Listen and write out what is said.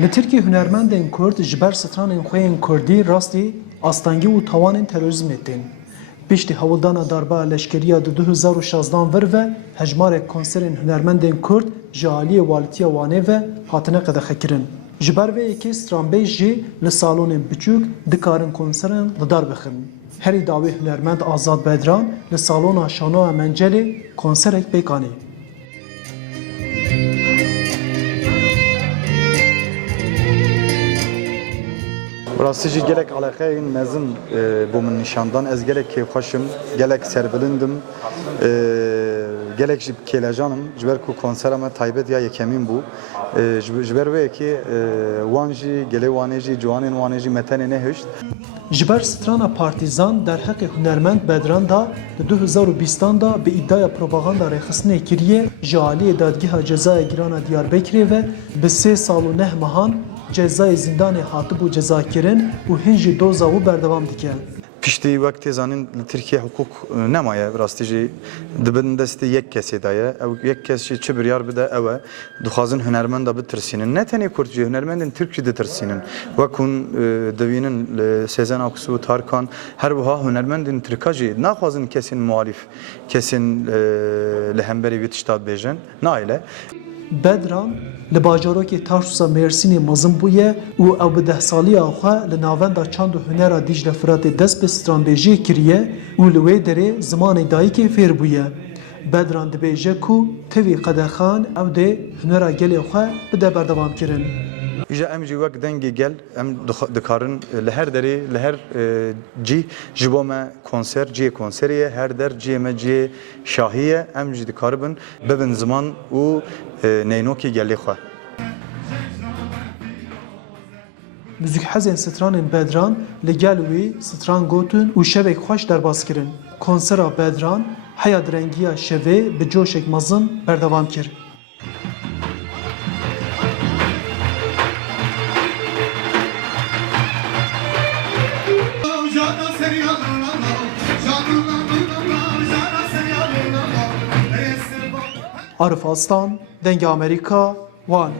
Li Tirkiye hunermendên Kurd ji ber stranên xwe yên Kurdî rastî astengî û tawanên terorîzmê tên. Piştî hewildana darbeya leşkeriya di 2016 vir ve hejmarek konserên hunermendên Kurd ji aliyê walîtiya Wanê ve hatine qedexekirin. Ji ber vê yekê stranbêj jî li salonên biçûk dikarin konseran li dar bixin. Herî dawê hunermend Azad Bedran li salona Şanoya Mencelê konserek pêkanî. Rastî jî gelek alaqeyên mezin bû min nîşandan. Ez gelek kêfxweşim, gelek serbilind im, gelek jî kêlecanim ji ber ku konsera me taybet ya yekemîn bû. Ji ber wê yekê wan jî gelê Wanê jî ciwanên Wanê jî me tenê nehişt. Ji ber strana partîzan derheqê hunermend Bedran da di 2020 da bi îddia propaganda rêxistinê kiriye ji aliyê Dadgeha Cezayê Girana Diyarbekirê ve bi 3 sal û 9 mehan cezayê zindanê hatibû cezakirin û hin jî doza wî berdewam dike. Piştî wek tê zanin li Tirkiye hukuk nemaye rastî jî dibin destê yek kesê daye. Ew yek kes jî çi biryar bide ew e dixwazin hunermenda bitirsînin. Ne tenê Kurd jî hunermendên Tirk jî ditirsînin. Wek hûn dibînin li Sezen Aksu û Tarkan her wiha hunermendên Tirka jî naxwazin kesên muhalîf kesên li hemberî wî tişta bêjin. Naile. Bedran li bajarokê Tarsusa Mêrsînê mezin bûye û ew bi dehsaliya xwe li navenda çand û hunera Dicle Firatê dest bi stranbêjiyê kiriye û li wê derê zimanê dayîkê fêr bûye. Bedran dibêje ku tevî qedexan ew dê hunera gelê xwe bide berdewamkirin. İja em jî wek dengê gel em dikarin li her derê li her cî ji bo me konser ciyê konserê ye her der ciyê me ciyê şahî ye em jî dikaribin bibin ziman û neynokê gelê xwe. Müzikhezên stranên Bedran li gel wî stran gotin û şevek xweş derbas kirin. Konsera Bedran heya direngiya şevê bi coşek mezin berdewam kir. Arif Aslan, Denge Amerika, Van.